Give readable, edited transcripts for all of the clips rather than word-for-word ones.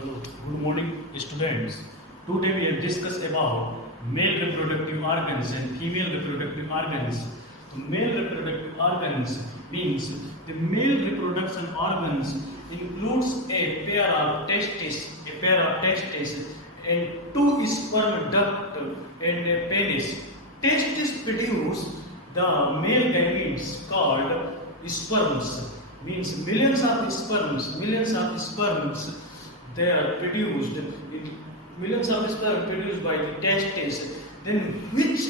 Hello, good morning, students. Today we have discussed about male reproductive organs and female reproductive organs. So male reproductive organs means the male reproduction organs includes a pair of testes, and two sperm duct and a penis. Testes produce the male gametes called sperms. Means millions of sperms they are produced. Millions of sperm produced by the testes. Then which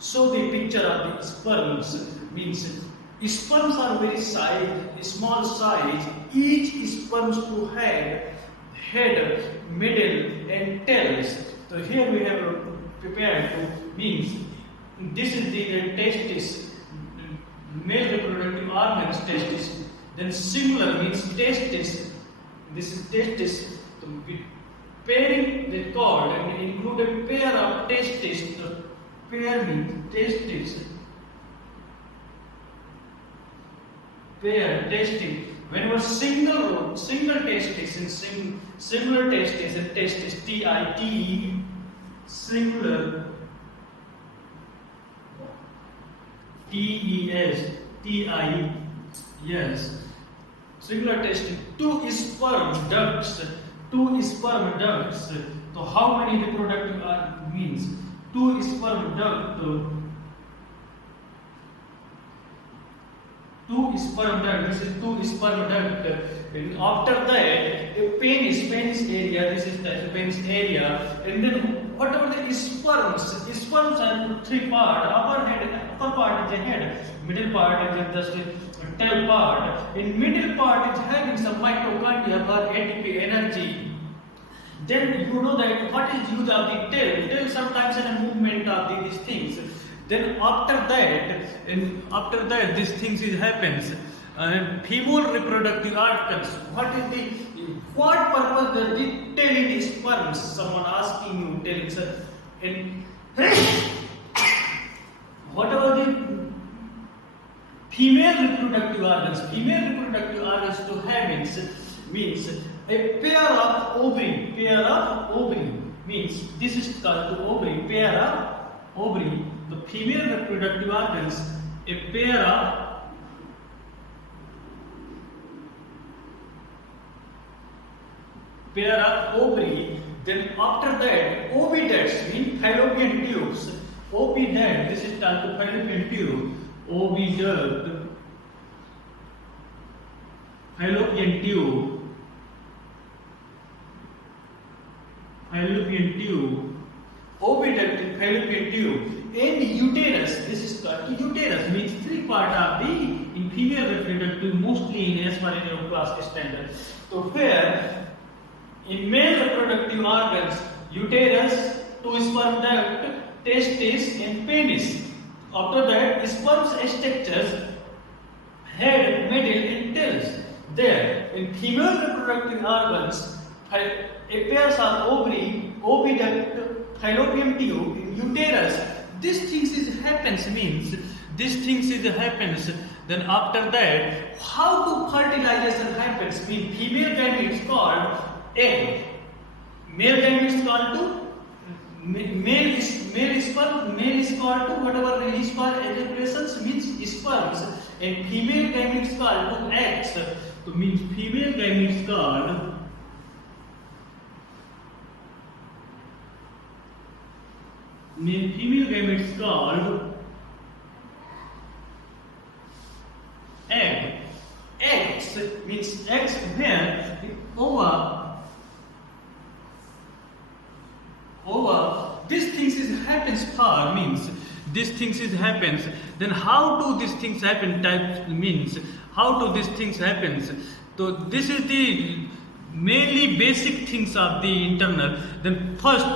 show the picture of the sperms means sperms are very small size. Each sperms to head, middle and tails. So here we have prepared to means this is the testis, male reproductive organs testis. Then singular means testis. This is testis. So pairing the cord and include a pair of testis. The pair means testis. Pair testis. Whenever single testis and singular testis and testis TITE singular TES TIES singular testis, two sperm ducts. So how many reproductive means two sperm duct. This is two sperm duct. And after that, a penis area. This is the penis area. And then whatever the sperms are three parts. Upper part is the head. Middle part is just a tail part. In middle part is having some mitochondria for ATP energy. Then you know that what is use of the tail? Tail sometimes in a movement of these things. Then after that, these things happens. Female reproductive organs. What purpose does the tail in sperms? Someone asking you, telling sir. And whatever the female reproductive organs to have means a pair of ovary means this is called the ovary, pair of ovary. The female reproductive organs, a pair of ovary. Then after that, oviducts means fallopian tubes. Oviduct, this is called the fallopian tube. Oviduct, fallopian tube. Oviduct, fallopian tube. And uterus, this is called uterus means three part of the in female reproductive mostly in as per in your class standard. So here in male reproductive organs, uterus, two sperm duct, testis and penis. After that, sperm structures, head, middle and tails. There in female reproductive organs, a pairs of ovary, oviduct, fallopian tube, in uterus. This things happens. Then after that, how to fertilization happens? Mean female gametes called egg. Male gametes called to male sperm. Male is called to whatever release for ejaculations means sperms. And female gametes called to eggs. So means female gametes called egg. Eggs means eggs where over. This things happens for means this things happens. Then how do these things happen? Type means how do these things happens? So this is the mainly basic things of the internal. Then first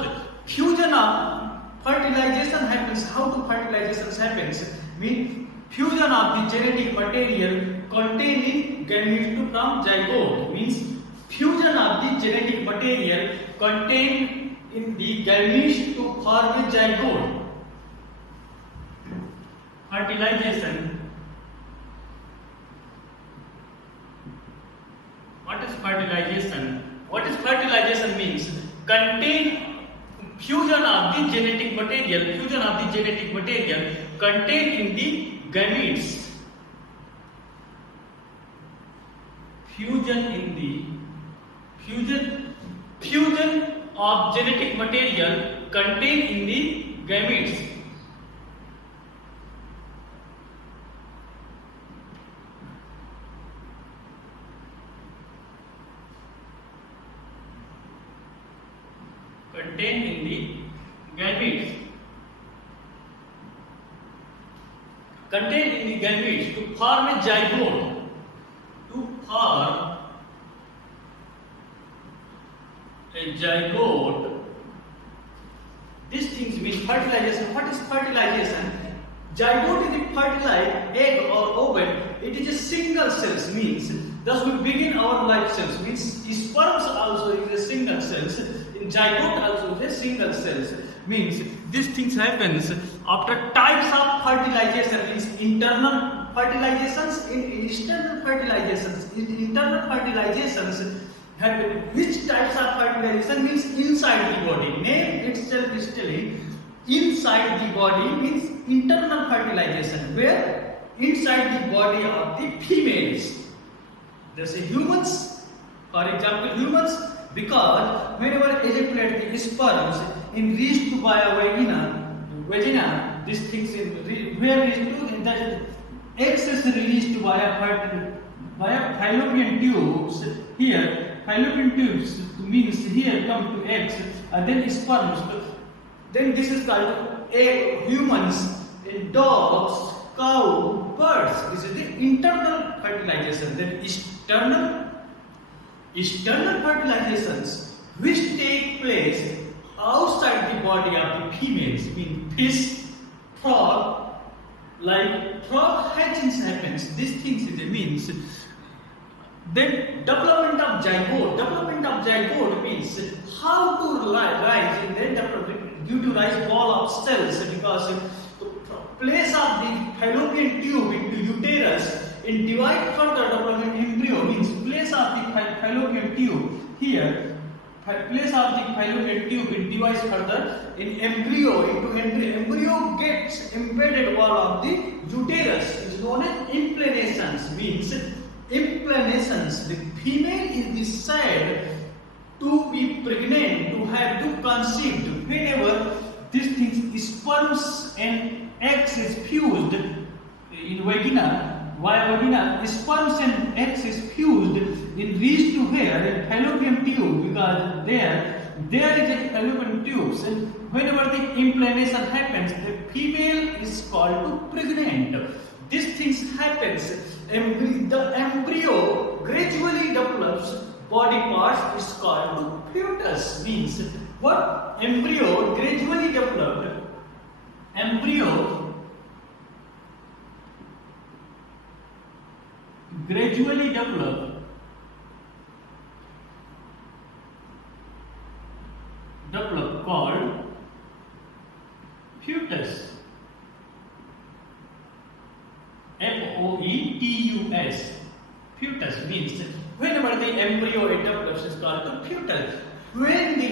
fusion of fertilization happens. How do fertilization happens? Mean fusion of the genetic material containing gametes to from zygote. Means fusion of the genetic material contained in the gametes to form a zygote. Fertilization. What is fertilization? What is fertilization means? Contain fusion of the genetic material, contained in the gametes. Fusion of genetic material contained in the gametes. Contained in the gametes to form a zygote. These things mean fertilization. What is fertilization? Zygote is a fertilized egg or ovum. It is a single cells, means thus we begin our life cells, means sperms also is a single cells. In zygote also is a single cells, means these things happens after types of fertilization, means internal fertilizations and external fertilizations. In internal fertilizations happen. Which types of fertilization means inside the body. Name itself is telling inside the body means internal fertilization, where inside the body of the females. There's a humans, for example, humans, because whenever ejaculate the sperms in reach to vagina, these things in where reach to, in that eggs is released via fallopian tubes. Here fallopian tubes means here come to eggs and then sperms. Then this is called humans, dogs, cow, birds. This is the internal fertilization. Then external fertilizations which take place outside the body of the females, mean fish, frog, like frog hatchings happens. These things means. Then development of zygote means how to rise in the development due to rise ball of cells, because place of the fallopian tube into uterus in divide further development embryo, means place of the fallopian tube here, place of the fallopian tube in divide further in embryo into embryo gets embedded wall of the uterus is known as implanations, means implanations. The female is decided to be pregnant, to have to conceive whenever these things sperms and eggs is fused in via vagina, sperms and eggs is fused in reach to where in fallopian tube, because there is a fallopian tubes, and whenever the implantation happens, the female is called to pregnant. These things happens. The embryo gradually develops body parts is called to fetus, means what? Embryo gradually developed. Develop called fetus. Foetus. Fetus means whenever the embryo develops is called the fetus. When the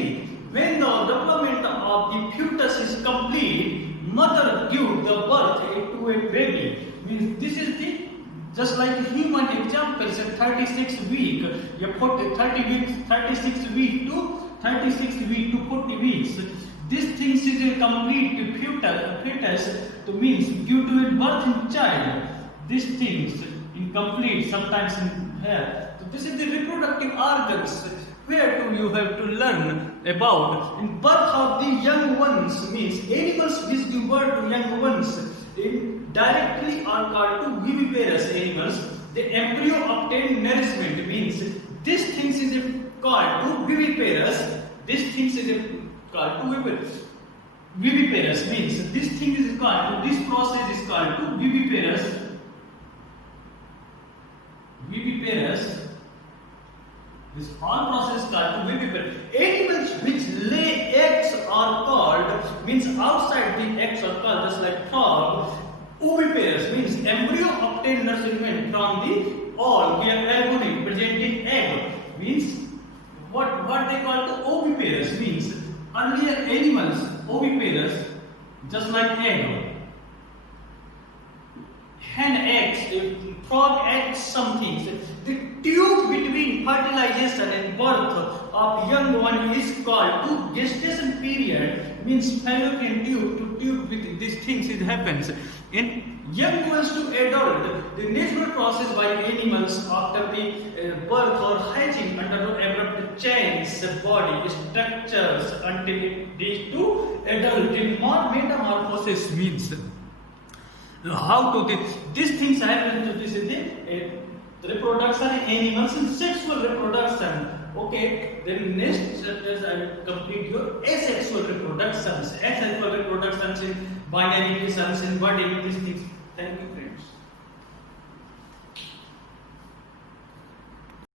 development of the fetus is complete, mother gives the birth to a baby. Means this is the just like a human example, say 36 week, you put 36 week to 40 weeks. This things is a complete fetus to means due to a birth in child. These things incomplete sometimes in hair. So this is the reproductive organs where you have to learn about. In birth of the young ones means animals which give birth to young ones directly are called to viviparous animals. The embryo obtain nourishment means this things is called to viviparous. This things is called to viviparous means this thing is called to, this process is called to viviparous. This whole process is called to viviparous. Animals which lay eggs are called, means outside the eggs are called, just like frog. Oviparous means embryo obtain nourishment from the all, we are agonic presenting egg, means what they call the oviparous, means earlier animals oviparous, just like egg. Hen eggs, frog eggs, some things. The tube between fertilization and birth of young one is called to gestation period, means fallopian tube to tube with these things it happens. In young ones to adult, the natural process by animals after the birth or hatching undergo abrupt change body structures until it reaches to adult. The metamorphosis means how to these things happen to this in the reproduction in animals and sexual reproduction. Okay, then next chapters I will complete your asexual reproductions. Asexual reproductions in binary fissions in budding, these things. Thank you, friends.